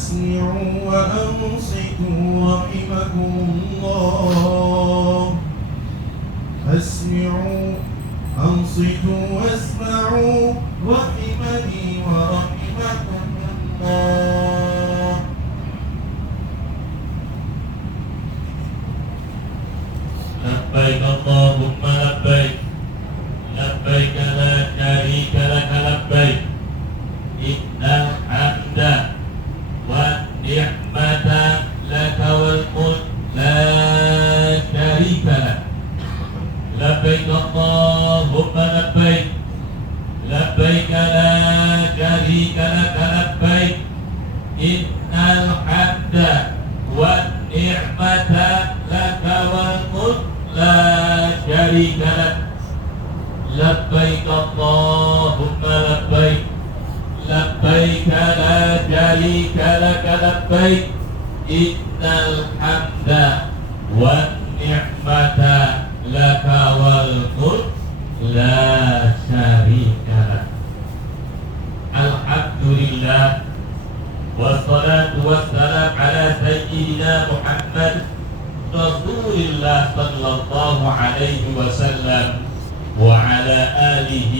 أسمعوا وأنصتوا رحمكم الله. أسمعوا أنصتوا واسمعوا رحمني ورحمكم الله. لبيك اللهم لبيك لبيك لا شريك لك لبيك إن الحمد والنعمة لك والملك لا شريك لك. لبيك اللهم لبيك لبيك لا شريك لك لبيك إن الحمد والنعمة لك والملك لا شريك لك. لبيك اللهم لبيك لبيك لا شريك لك لبيك إن الحمد والنعمة لك والملك لا شريك لك. الحمد لله والصلاة والسلام على سيدنا محمد رسول الله صلى الله عليه وسلم وعلى آله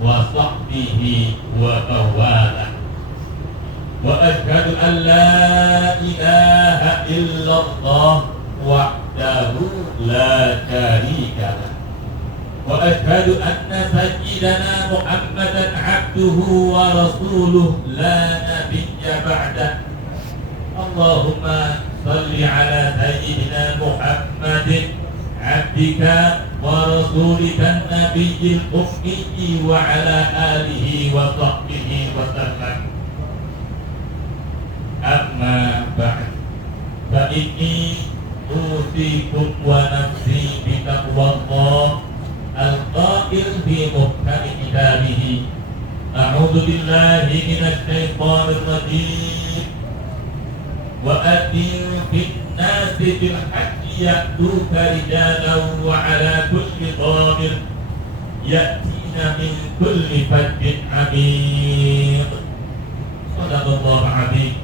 وصحبه ومواله. وأشهد أن لا إله إلا الله وحده لا شريك له. وأشهد أن سيدنا محمدا عبده ورسوله لا نبي بعده. اللهم صل على سيدنا محمد عبدك ورسولك النبي الأمي وعلى آله وصحبه وسلم. أما بعد فإني أوصيكم ونفسي بتقوى الله القائل في محكم كتابه أعوذ بالله من الشيطان الرجيم وأذن في الناس بالحج يأتوك رجالا وعلى كل ضامر يأتين من كل فج عميق. صدق الله العظيم.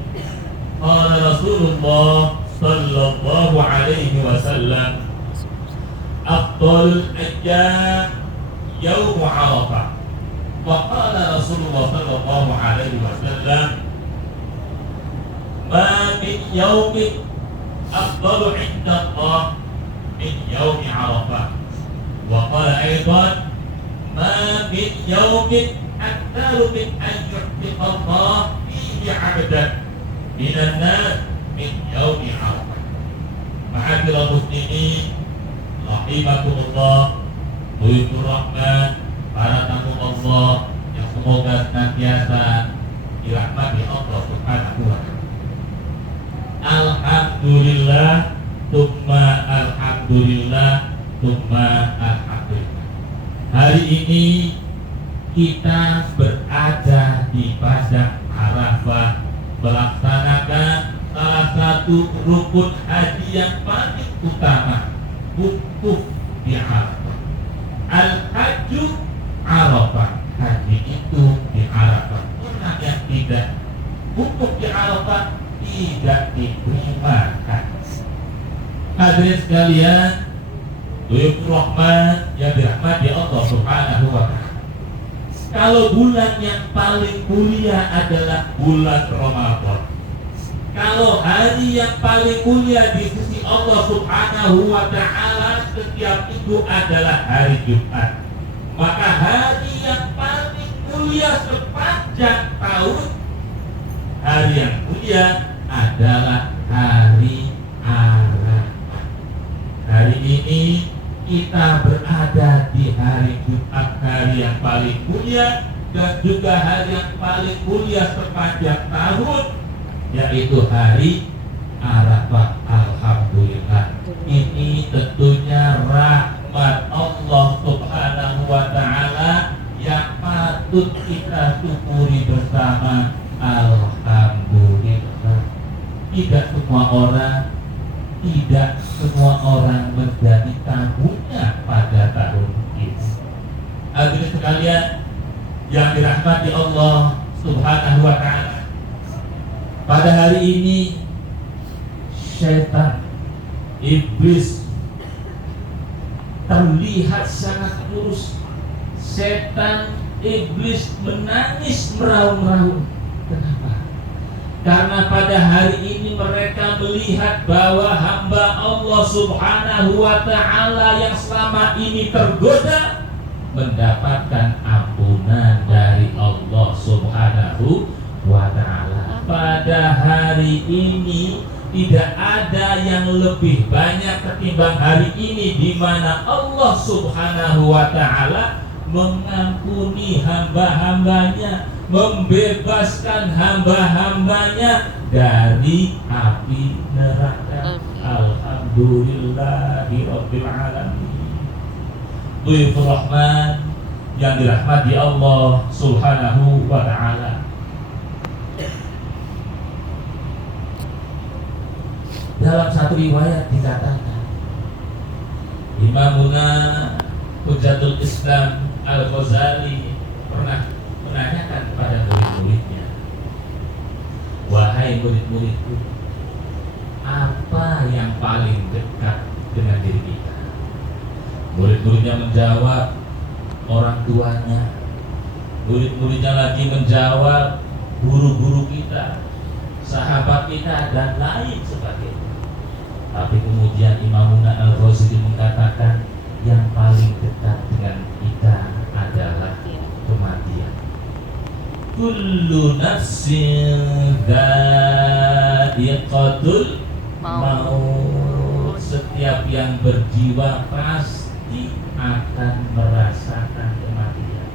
قال رسول الله صلى الله عليه وسلم أفضل الأيام يوم عرفة. وقال رسول الله صلى الله عليه وسلم ما من يوم أفضل عند الله من يوم عرفة. وقال أيضا ما من يوم أكثر من أن يعتق الله فيه عبدا من الناس من يوم عرفة. معاشر المسلمين rahimakumullah, Buyutur Rahman, para tamu Allah yang semoga senantiasa dirahmati Allah Subhanahu wa ta'ala. Alhamdulillah, tsumma alhamdulillah, tsumma alhamdulillah. Hari ini kita berada di Padang Arafah melaksanakan salah satu rukun haji yang paling utama, wukuf di Arafah. Al-Hajju Arafah, haji itu di Arafah. Orang yang tidak wukuf di Arafah tidak diterima haji. Hadirin sekalian, Buyutur Rahman yang dirahmati Allah Subhanahu wa ta'ala. Kalau bulan yang paling mulia adalah bulan Ramadan, kalau hari yang paling mulia di sisi Allah Subhanahu wa ta'ala setiap itu adalah hari Jumat, maka hari yang paling mulia sepanjang tahun, hari yang mulia adalah hari Arafah. Hari ini kita berada di hari Jumat, hari yang paling mulia dan juga hari yang paling mulia sepanjang tahun, yaitu hari Arafah. Alhamdulillah, ini tentunya rahmat Allah Subhanahu wa ta'ala yang patut kita syukuri bersama. Alhamdulillah. Tidak semua orang menjadi tamunya pada tahun ini. Hadirin sekalian yang dirahmati Allah Subhanahu wa ta'ala, Pada hari ini syaitan, iblis terlihat sangat kurus. Setan, iblis menangis meraung-raung. Kenapa? Karena pada hari ini mereka melihat bahwa hamba Allah Subhanahu wa ta'ala yang selama ini tergoda mendapatkan ampunan dari Allah Subhanahu wa ta'ala. Pada hari ini tidak ada yang lebih banyak ketimbang hari ini, di mana Allah Subhanahu wa ta'ala mengampuni hamba-hambanya, membebaskan hamba-hambanya dari api neraka. Alhamdulillahirabbil alamin. Dhuyufur Rahman yang dirahmati Allah Subhanahu wa ta'ala. Dalam satu riwayat dikatakan, Imamuna Hujjatul Islam Al-Ghazali pernah menanyakan kepada murid-muridnya, wahai murid-muridku, apa yang paling dekat dengan diri kita? Murid-muridnya menjawab, orang tuanya. Murid-muridnya lagi menjawab, guru-guru kita, sahabat kita, dan lain sebagainya. Tapi kemudian Imamuna Al-Ghazali mengatakan, yang paling dekat dengan kita adalah kematian. Kullu nafsin dha'iqatul maut. Setiap yang berjiwa pasti akan merasakan kematian.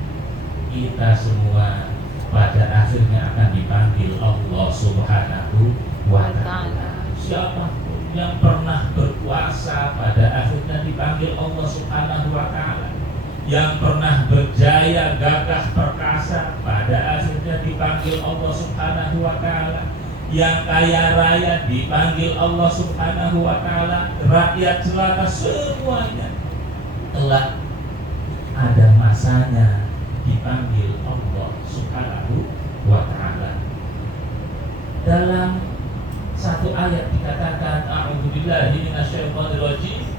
Kita semua pada akhirnya akan dipanggil Allah Subhanahu wa ta'ala. Siapapun yang pernah berkuasa pada akhirnya dipanggil Allah Subhanahu wa ta'ala. Yang pernah berjaya, gagah, perkasa, pada akhirnya dipanggil Allah Subhanahu wa ta'ala. Yang kaya raya dipanggil Allah Subhanahu wa ta'ala. Rakyat jelata semuanya telah ada masanya dipanggil Allah Subhanahu wa ta'ala. Dalam satu ayat dikatakan, a'udzubillahi minasyaitonir rajim,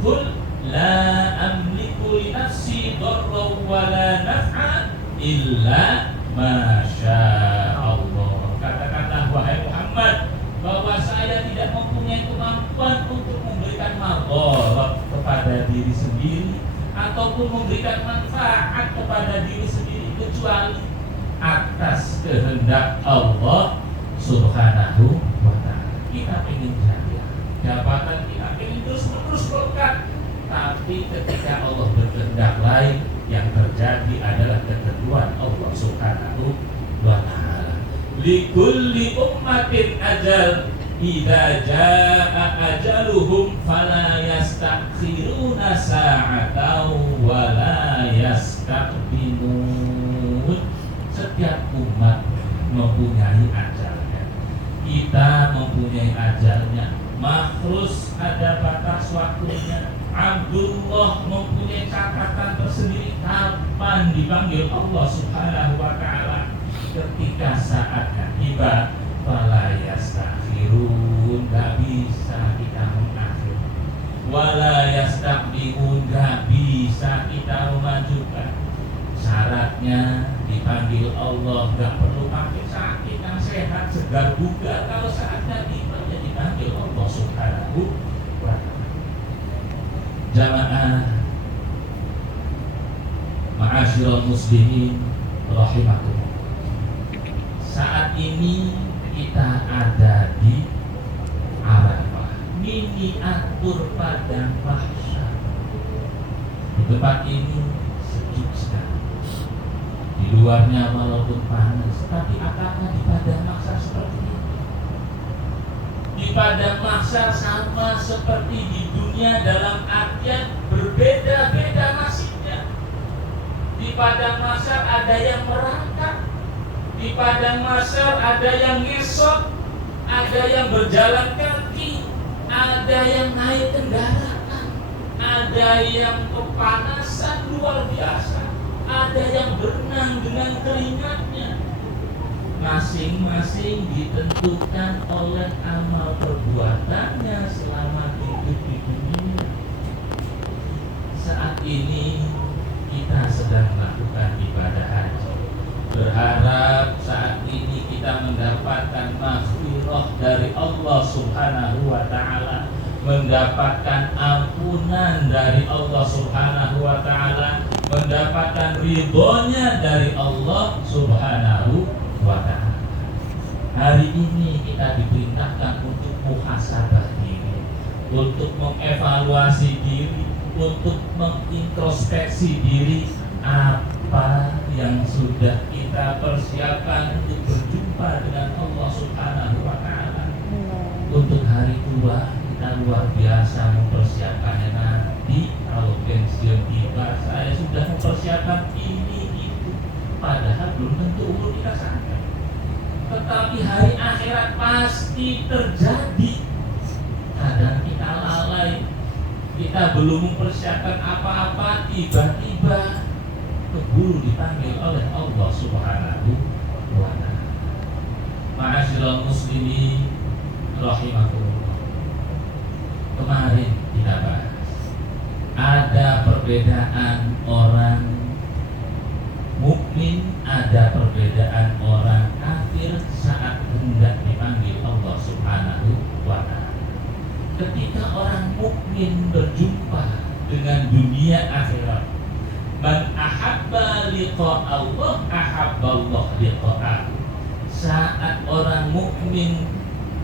qul la amliku li nafsi darran wa la naf'an illa ma Allah. Katakanlah wahai Muhammad, bahwa saya tidak mempunyai kemampuan untuk memberikan madarat kepada diri sendiri ataupun memberikan manfaat kepada diri sendiri, kecuali atas kehendak Allah Subhanahu wa ta'ala. Kita ingin jaya, jabatan kita ingin terus berkat, tapi ketika Allah berkehendak lain, yang terjadi adalah ketentuan Allah Subhanahu wa ta'ala. Likulli ummatin ajal, idza jaa ajaluhum fala yastakhiruna sa'atan wa la yastaqdimun. Setiap umat mempunyai ajalnya. Kita mempunyai ajalnya. Makhlus ada batas waktunya. Abdullah mempunyai catatan tersendiri kapan dipanggil Allah Subhanahu wa ta'ala. Ketika saatnya tiba, fala yastakhirun, gak bisa kita mengakhir. Wala yastaqdimun, gak bisa kita memajukan. Syaratnya dipanggil Allah, gak perlu pakai sakit, yang sehat, segar bugar. Kalau saatnya tiba, ya dipanggil Allah Subhanahu wa ta'ala. Jamaah ma'asyiral muslimin rahimakumullah. Saat ini kita ada di Arafah, miniatur padang mahsyar. Di tempat ini sejuk sekali. Di luarnya walaupun panas, tapi apakah di padang mahsyar seperti ini? Di padang mahsyar sama seperti di dunia, dalam artian berbeda-beda nasibnya. Di padang mahsyar ada yang merangkak, di padang mahsyar ada yang ngesot, ada yang berjalan kaki, ada yang naik kendaraan, ada yang kepanasan luar biasa, ada yang berenang dengan keringatnya. masing-masing ditentukan oleh amal perbuatannya selama hidup di dunia. Saat ini kita sedang melakukan ibadah haji. Berharap saat ini kita mendapatkan maghfirah dari Allah Subhanahu wa Ta'ala, mendapatkan ampunan dari Allah Subhanahu wa Ta'ala, mendapatkan ridhonya dari Allah Subhanahu wa Ta'ala. Hari ini kita diperintahkan untuk muhasabah diri, untuk mengevaluasi diri, untuk mengintrospeksi diri, apa yang sudah kita persiapkan untuk berjumpa dengan Allah Subhanahu wa Ta'ala. Untuk hari tua kita luar biasa mempersiapkannya. Nanti kalau pensiun tiba, saya sudah mempersiapkan ini itu, padahal belum tentu umur kita sampai. Tetapi hari akhirat pasti terjadi. Kadang kita lalai, kita belum mempersiapkan apa-apa, tiba-tiba keburu dipanggil oleh Allah Subhanahu wa Ta'ala. Ma'asyiral muslimin rahimakumullah. Kemarin kita bahas ada perbedaan orang mukmin, ada perbedaan orang kafir saat hendak dipanggil Allah Subhanahu wa Ta'ala. Ketika orang mukmin berjumpa dengan dunia akhirat, man ahabba liqa Allah ahabballah liqa'ah. Saat orang mukmin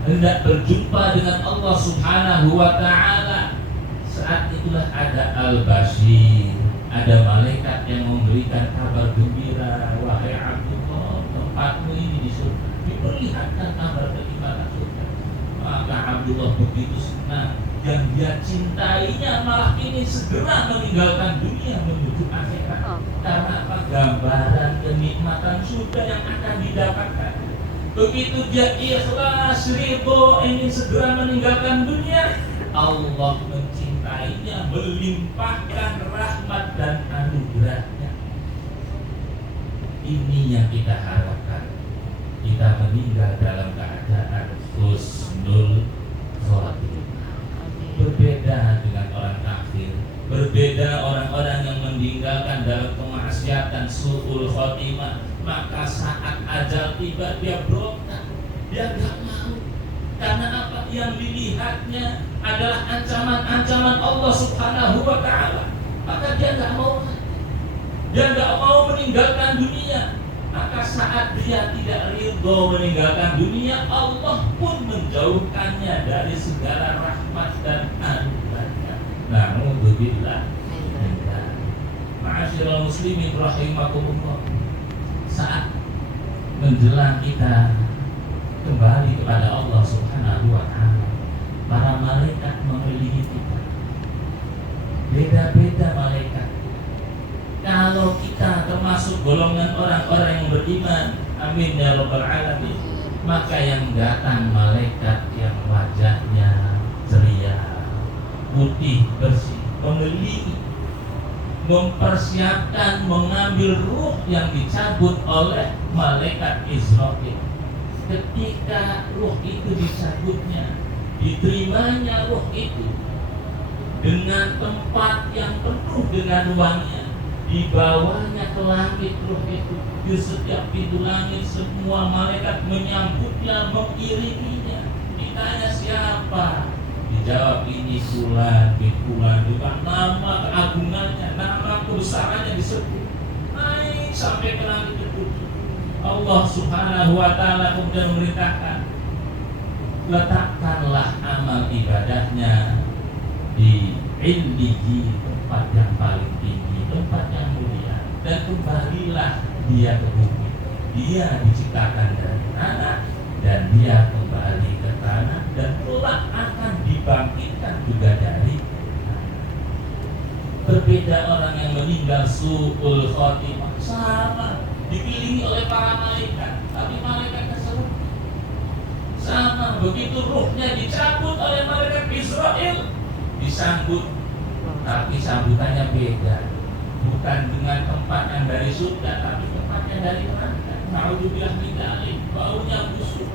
hendak berjumpa dengan Allah Subhanahu wa Ta'ala, saat itulah ada al-bashir, ada malaikat yang memberikan kabar gembira, wahai Abdullah, tempatmu ini di surga, diperlihatkan kabar kenikmatan surga. Maka Abdullah begitu senang, yang dia cintainya malah ini segera meninggalkan dunia menuju akhirat. Karena apa? Gambaran kenikmatan surga yang akan didapatkan. Begitu dia ikhlas, ridho, ingin segera meninggalkan dunia, Allah mencintainya, melimpahkan rahmat dan anugerahnya. Ini yang kita harapkan. Kita meninggal dalam keadaan husnul khotimah. Berbeda dengan orang kafir, berbeda orang-orang yang meninggalkan dalam kemaksiatan su'ul khotimah. Maka saat ajal tiba dia berontak, dia gak mau. Karena apa? Yang dilihatnya adalah ancaman-ancaman Allah Subhanahu wa Ta'ala. Maka dia gak mau. Dia gak mau meninggalkan dunia. Maka saat dia tidak ridho meninggalkan dunia, Allah pun menjauhkannya dari segala rahmat dan anugerahnya. Na'udzubillah. Ma'asyiral muslimin rahimakumullah. Saat menjelang kita kembali kepada Allah Subhanahu wa Ta'ala, para malaikat mengelilingi kita. Beda-beda malaikat. Kalau kita termasuk golongan orang-orang yang beriman, amin ya rabbal alamin, maka yang datang malaikat yang wajahnya ceria, putih bersih, mengelilingi, mempersiapkan mengambil ruh yang dicabut oleh malaikat Israfil. Ketika ruh itu dicabutnya, diterimanya ruh itu dengan tempat yang penuh dengan wanginya, dibawanya ke langit ruh itu. Di setiap pintu langit semua malaikat menyambutnya, mengiringinya. Ditanya siapa? Dijawab ini fulan bin fulan, bukan nama keagungannya, nama kebesarannya disebut. Naik sampai ke langit itu. Allah Subhanahu wa Ta'ala kemudian memerintahkan, letakkanlah amal ibadahnya di illiyi, tempat yang paling tinggi, tempat yang mulia, dan kembalilah dia ke bumi. Dia diciptakan dari tanah dan dia kembali ke tanah, dan kelak akan dibangkitkan juga dari tanah. Berbeda orang yang meninggal su'ul khotimah, sama dikelilingi oleh para malaikat, tapi malaikat tersebut sama. Begitu ruhnya dicabut oleh malaikat Israel, disambut, tapi sambutannya beda, bukan dengan tempat yang dari surga, tapi tempat yang dari neraka. Na'udzubillah min dzalik. baunya busuk,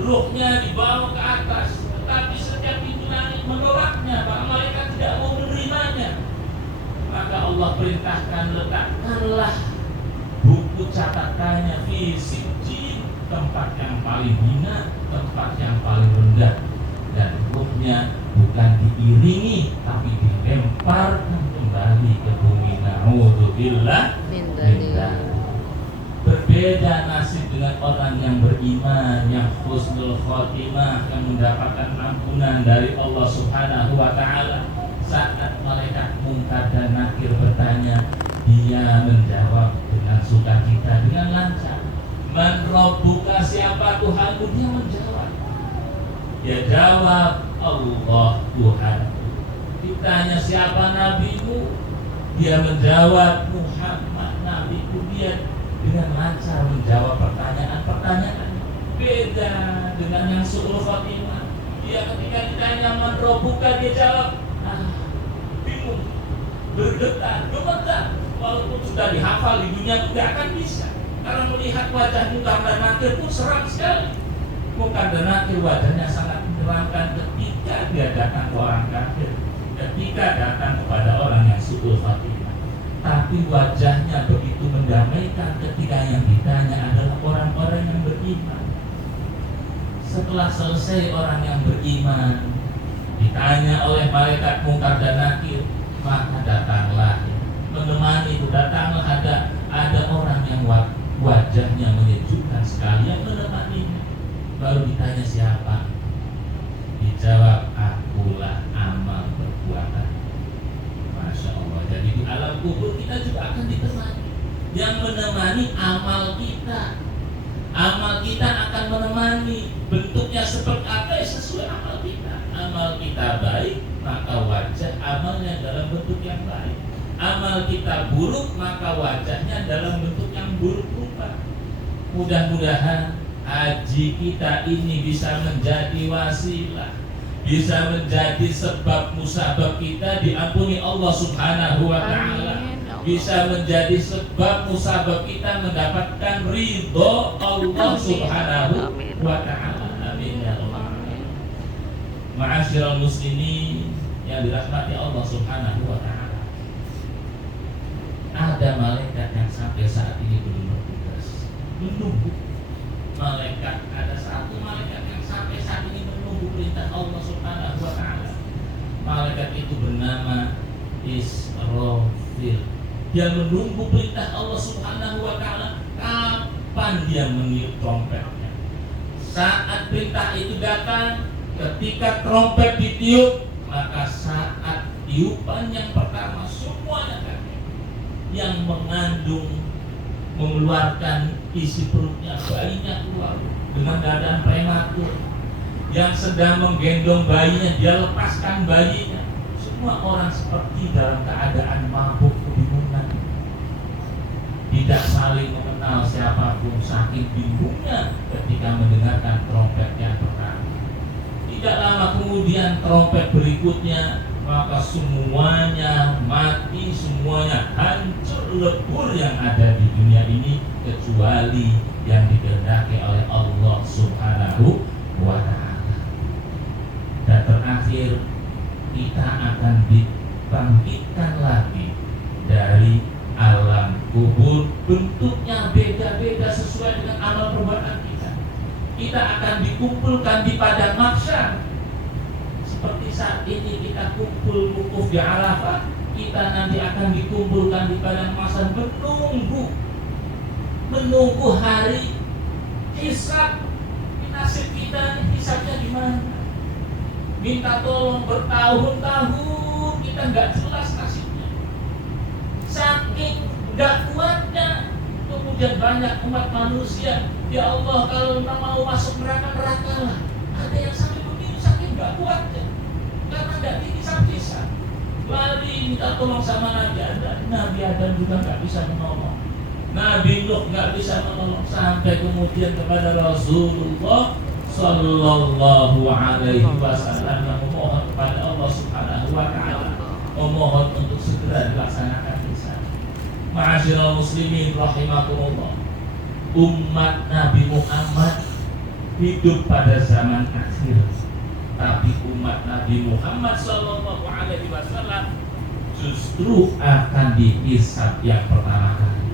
ruhnya dibawa ke atas, tetapi setiap pintu langit menolaknya, para malaikat tidak mau menerimanya. Maka Allah perintahkan, letakkanlah buku catatannya fi sijjin, tempat yang paling hina, tempat yang paling rendah, dan ruhnya bukan diiringi tapi dilemparkan kembali ke bumi. Na'udzubillah min dzalik. Berbeda nasib dengan orang yang beriman, yang husnul khotimah, yang mendapatkan ampunan dari Allah Subhanahu wa taala. Saat malaikat Munkar dan Nakir bertanya, dia menjawab dengan sukacita, dengan lancar. Man rabbuka, siapa Tuhanmu? Dia menjawab. Dia jawab, Allah Tuhan. Ditanya siapa nabimu? Dia menjawab, Muhammad nabiku. Dia dengan lancar menjawab pertanyaan-pertanyaan. Beda dengan yang su'ul khotimah. Dia ketika ditanya man rabbuka, dia jawab bingung, bergetar, gemetar. Walaupun sudah dihafal di dunia tidak akan bisa, karena melihat wajah Munkar dan Nakir pun seram sekali. Munkar dan Nakir wajahnya sangat menyeramkan ketika dia datang ke orang kafir, ketika datang kepada orang yang su'ul khotimah. Tapi wajahnya begitu mendamaikan ketika yang ditanya adalah orang-orang yang beriman. Setelah selesai orang yang beriman ditanya oleh malaikat Munkar dan Nakir, maka datanglah menemani itu, datanglah ada orang yang wajahnya menyejukkan sekali yang menemaninya. Baru ditanya siapa? Dijawab, akulah amal perbuatan. Masya Allah. Jadi di alam kubur kita juga akan ditemani. Yang menemani amal kita. Amal kita akan menemani. Bentuknya seperti apa? Sesuai amal kita. Amal kita baik, maka wajah amalnya dalam bentuk yang baik. Amal kita buruk, maka wajahnya dalam bentuk yang buruk rupa. Mudah-mudahan haji kita ini bisa menjadi wasilah, bisa menjadi sebab musabab kita diampuni Allah Subhanahu wa ta'ala, bisa menjadi sebab musabab kita mendapatkan ridho Allah Subhanahu wa ta'ala. Amin ya Allah. Ma'asyiral muslimin yang dirahmati Allah Subhanahu wa ta'ala, ada malaikat yang sampai saat ini belum bertugas, menunggu. Ada satu malaikat yang sampai saat ini menunggu perintah Allah Subhanahu wa ta'ala. Malaikat itu bernama Israfil. Dia menunggu perintah Allah Subhanahu wa ta'ala, kapan dia meniup trompetnya. Saat perintah itu datang, ketika trompet ditiup, maka saat tiupan yang pertama semuanya kaget. Yang mengandung, mengeluarkan isi perutnya, bayinya keluar dengan keadaan prematur. Yang sedang menggendong bayinya, dia lepaskan bayinya. Semua orang seperti dalam keadaan mabuk, kebingungan, tidak saling mengenal siapapun, saking bingungnya ketika mendengarkan trompet yang pertama. Tidak lama kemudian trompet berikutnya, maka semuanya mati, semuanya hancur lebur yang ada di dunia ini, kecuali yang dikehendaki oleh Allah Subhanahu wa ta'ala. Dan terakhir, kita akan dibangkitkan lagi dari alam kubur. Bentuknya beda-beda sesuai dengan amal perbuatan kita. Kita akan dikumpulkan di padang mahsyar. Seperti saat ini kita kumpul wukuf di Arafah, kita nanti akan dikumpulkan di padang mahsyar menunggu hari hisab. Nasib kita, hisabnya di mana? Minta tolong bertahun-tahun, kita nggak jelas nasibnya. Saking nggak kuatnya, kemudian banyak umat manusia, ya Allah kalau mau masuk neraka lah. Ada yang sampai begini saking nggak kuatnya, karena nggak dihisab-hisab. Lari minta tolong sama Nabi Adam. Nabi Adam juga nggak bisa menolong. Nabi Nuh nggak bisa menolong, sampai kemudian kepada Rasulullah Sallallahu Alaihi Wasallam yang memohon kepada Allah Subhanahu Wa Taala, memohon untuk segera dilaksanakan hisab. Ma'asyiral muslimin rahimakumullah. umat Nabi Muhammad hidup pada zaman akhir, tapi umat Nabi Muhammad Sallallahu Alaihi Wasallam justru akan dihisab yang pertama kali.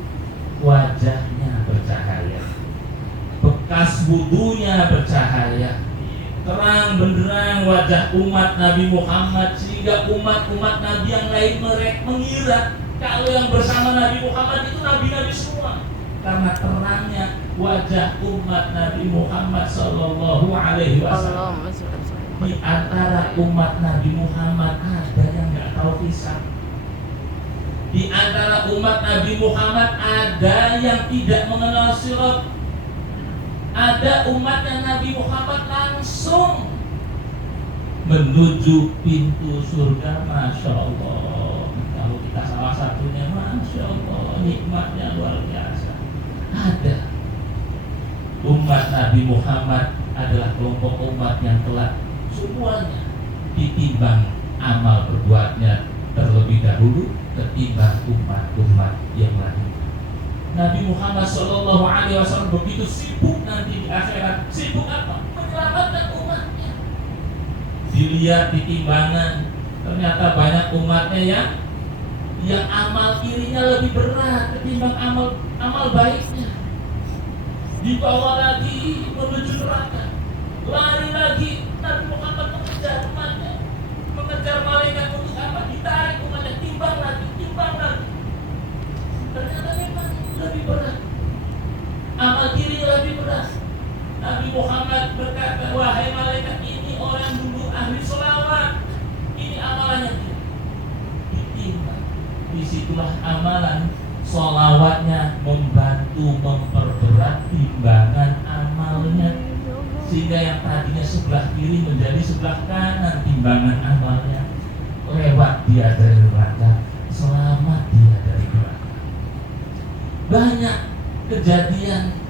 Wajahnya bercahaya, bekas wudunya bercahaya, terang benderang wajah umat Nabi Muhammad, sehingga umat-umat Nabi yang lain mereka mengira kalau yang bersama Nabi Muhammad itu nabi-nabi semua, karena terangnya wajah umat Nabi Muhammad Sallallahu Alaihi Wasallam. Di antara umat Nabi Muhammad ada yang nggak tahu hisab. Di antara umat Nabi Muhammad ada yang tidak mengenal sirat. Ada umat yang Nabi Muhammad langsung menuju pintu surga. Masya Allah. Kalau kita salah satunya, Masya Allah, nikmatnya luar biasa. Ada umat Nabi Muhammad adalah kelompok umat yang telah semuanya ditimbang amal berbuatnya terlebih dahulu ketimbang umat-umat yang lain. Nabi Muhammad Shallallahu Alaihi Wasallam begitu sibuk nanti di akhirat. Sibuk apa? Menyelamatkan umatnya. Dilihat di timbangan, ternyata banyak umatnya yang amal kirinya lebih berat ketimbang amal baiknya. Dibawa lagi menuju neraka. Lari lagi, Nabi Muhammad mengejar umatnya, mengejar malaikat untuk apa? Ditarik umatnya, timbang lagi. Ternyata memang lebih berat, amal kiri lebih berat. Nabi Muhammad berkata, wahai malaikat, ini orang dulu ahli sholawat, ini amalannya ditimbang. Disitulah amalan sholawatnya membantu memperberat timbangan amalnya, sehingga yang tadinya sebelah kiri menjadi sebelah kanan timbangan amalnya. Lewat dia dari neraka, selamat dia dari neraka. Banyak kejadian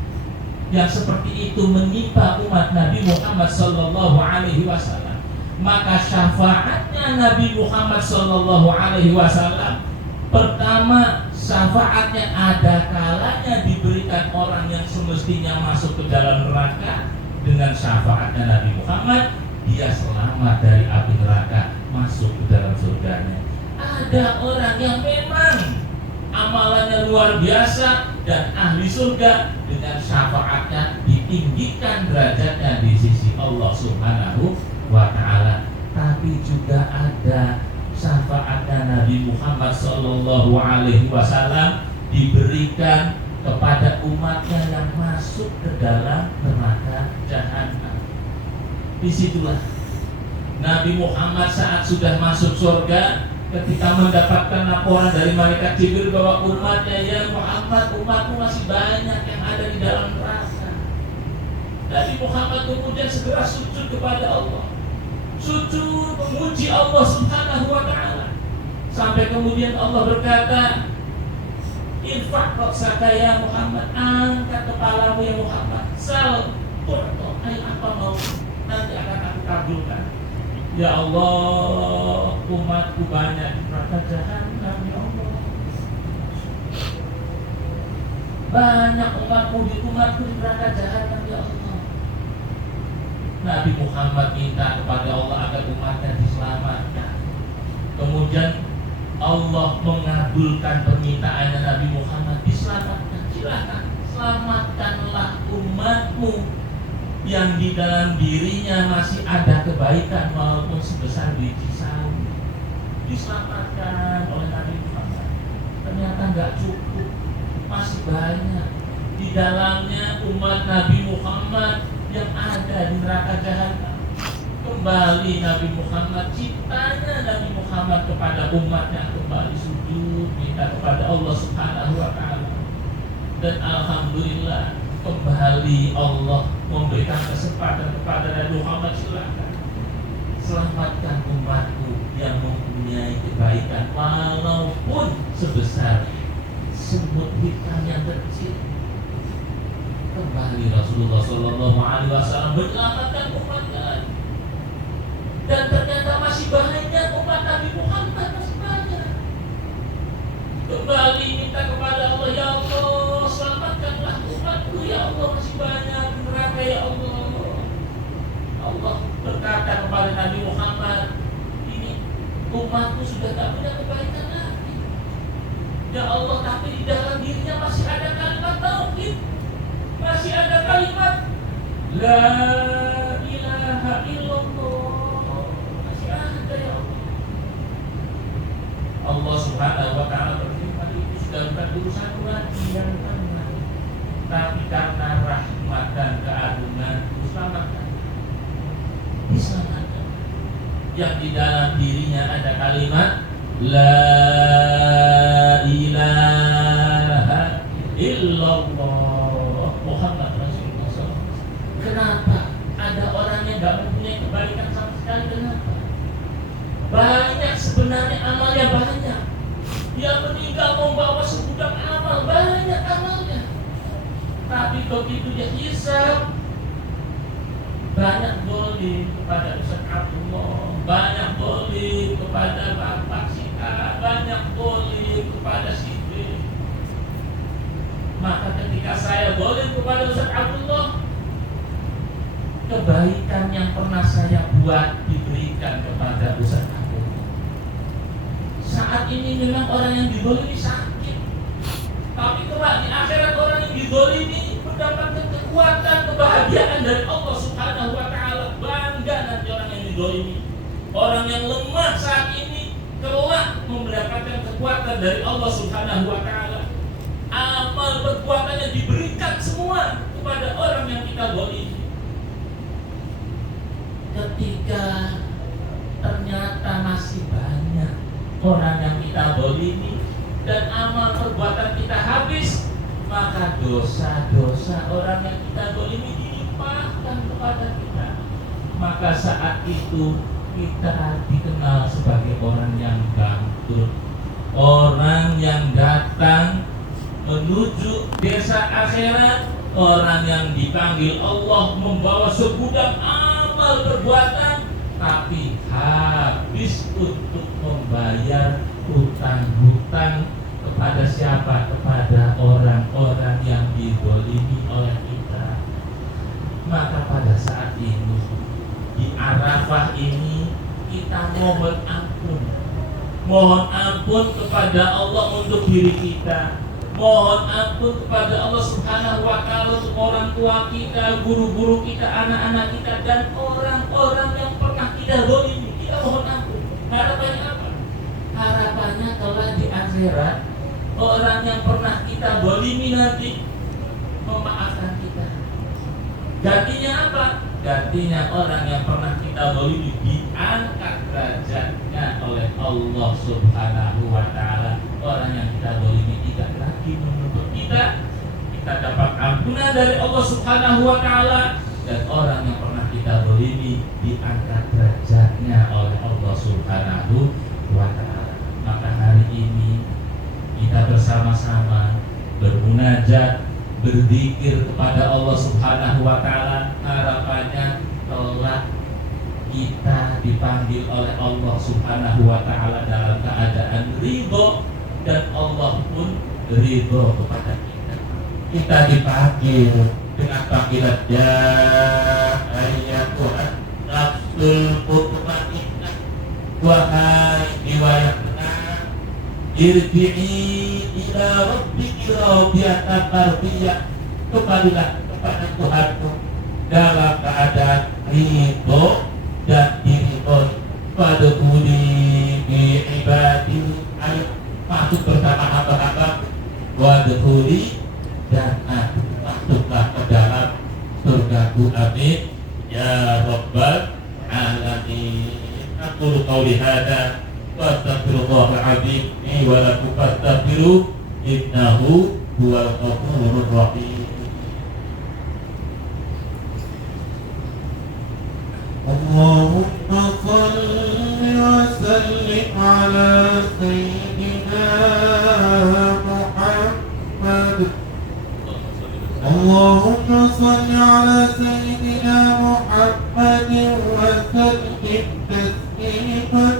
yang seperti itu menimpa umat Nabi Muhammad Sallallahu Alaihi Wasallam. Maka syafaatnya Nabi Muhammad Sallallahu Alaihi Wasallam, pertama, syafaatnya ada kalanya diberikan orang yang semestinya masuk ke dalam neraka. Dengan syafaatnya Nabi Muhammad, dia selamat dari api neraka, masuk ke dalam surganya. Ada orang yang memang amalannya luar biasa dan ahli surga, dengan syafaatnya ditinggikan derajatnya di sisi Allah Subhanahu wa Ta'ala. Tapi juga ada syafaatnya Nabi Muhammad Sallallahu Alaihi Wasallam diberikan kepada umatnya yang masuk ke dalam neraka jahanam. Disitulah Nabi Muhammad saat sudah masuk surga, ketika mendapatkan laporan dari malaikat Jibril bahwa umatnya, ya Muhammad, umatmu masih banyak yang ada di dalam neraka. Nabi Muhammad kemudian segera sujud kepada Allah, sujud memuji Allah Subhanahu wa Ta'ala, sampai kemudian Allah berkata, infak roksaka ya Muhammad, angkat kepalamu ya Muhammad, sal tu'to, ayo apa mau, nanti akan aku kabulkan. Ya Allah, umatku banyak di neraka jahanam, ya Allah. Banyak umatku di neraka jahanam, ya Allah. Nabi Muhammad minta kepada Allah agar umatnya diselamatkan. Kemudian Allah mengabulkan permintaannya Nabi Muhammad, diselamatkan. Silakan, selamatkanlah umatmu yang di dalam dirinya masih ada kebaikan walaupun sebesar biji sawi. Diselamatkan oleh Nabi Muhammad. Ternyata nggak cukup, masih banyak di dalamnya umat Nabi Muhammad yang ada di neraka jahanam. Kembali Nabi Muhammad, cintanya Nabi Muhammad kepada umatnya kembali sujud minta kepada Allah Subhanahu wa Ta'ala. Dan alhamdulillah kembali Allah memberikan kesempatan kepada Nabi Muhammad, silakan selamatkan umatku yang mempunyai kebaikan walaupun sebesar semut hitam yang kecil. Kembali Rasulullah Sallallahu Alaihi Wasallam menyelamatkan umatnya lagi. Dan ternyata masih banyak umat Nabi Muhammad, masih banyak. Kembali minta kepada Allah, ya Allah, selamatkanlah umatku umatku sudah tak punya kebaikan lagi. Ya Allah, tapi di dalam dirinya masih ada kalimat tauhid, masih ada kalimat la ilaha illallah, masih ada ya Allah. Allah Subhanahu wa taala berfirman, itu sudah bukan urusanku lagi yang aman, tapi karena rahmat dan keagungan diselamatkan. Diselamatkan. Yang di dalam dirinya ada kalimat la ilaha illallah Muhammad Rasulullah SAW. Kenapa ada orang yang gak mempunyai kebaikan sama sekali? Kenapa? Banyak sebenarnya amalnya, banyak. Dia meninggal membawa segudang amal, banyak amalnya. Tapi begitu dia hisab, banyak dolim kepada Ustaz Abdullah, banyak dolim kepada Bapak Sika, banyak dolim kepada Siti. Maka ketika saya dolim kepada Ustaz Abdullah, kebaikan yang pernah saya buat diberikan kepada Ustaz Abdullah. Saat ini memang orang yang didolimi sakit, tapi kelak di akhirat orang yang didolimi mendapatkan kekuatan, kebahagiaan dari Allah Subhanahu wa taala. Bangga nanti orang yang didolimi. Orang yang lemah saat ini kelak mendapatkan kekuatan dari Allah Subhanahu wa taala. Amal perbuatannya diberikan semua kepada orang yang kita dolimi. Ketika ternyata masih banyak orang yang kita dolimi dan amal perbuatan kita habis, maka dosa-dosa orang yang kita dolimi dilimpahkan kepada kita. Maka saat itu kita dikenal sebagai orang yang bangkrut, orang yang datang menuju desa akhirat, orang yang dipanggil Allah membawa segudang amal perbuatan, tapi habis untuk membayar hutang-hutang kepada siapa? Kepada orang-orang yang dizalimi oleh kita. Maka pada saat ini di Arafah ini kita mohon ampun. Mohon ampun kepada Allah untuk diri kita. Mohon ampun kepada Allah Subhanahu wa taala untuk orang tua kita, guru-guru kita, anak-anak kita, dan orang-orang yang pernah kita zalimi. Kita mohon ampun. Harapannya apa? Harapannya kelak di akhirat orang yang pernah kita zalimi nanti memaafkan kita. Gantinya apa? Gantinya orang yang pernah kita zalimi diangkat derajatnya oleh Allah Subhanahu wa taala. Orang yang kita zalimi tidak lagi menuntut kita dapat ampunan dari Allah Subhanahu wa taala, dan orang yang pernah kita zalimi diangkat derajatnya oleh Allah Subhanahu wa taala. Maka hari ini kita bersama-sama bermunajat, berzikir kepada Allah Subhanahu wa taala, harapannya kelak kita dipanggil oleh Allah Subhanahu wa taala dalam keadaan ridho, dan Allah pun ridho kepada kita. Kita dipanggil dengan panggilan ya ayyatuhan nafsul mutmainnah, wahai jiwa yang tenang, irji'i ila rabbiki radiyatan mardiyah, kembalilah kepada Tuhanmu dalam keadaan ridho dan diridhoi. Fadkhuli bi ibadi, ayo masuk bersama hamba-hamba, wadkhuli jannati, masuklah ke dalam surgaku, amin ya rabbal alamin. Aqulu qawli hadza wa astaghfirullahal azim li wa lakum fastaghfiruhu innahu huwal ghafurur rahim. Allahumma salli wa sallim ala sayyidina Muhammad. Allahumma salli ala sayyidina Muhammad wa sallim tasliman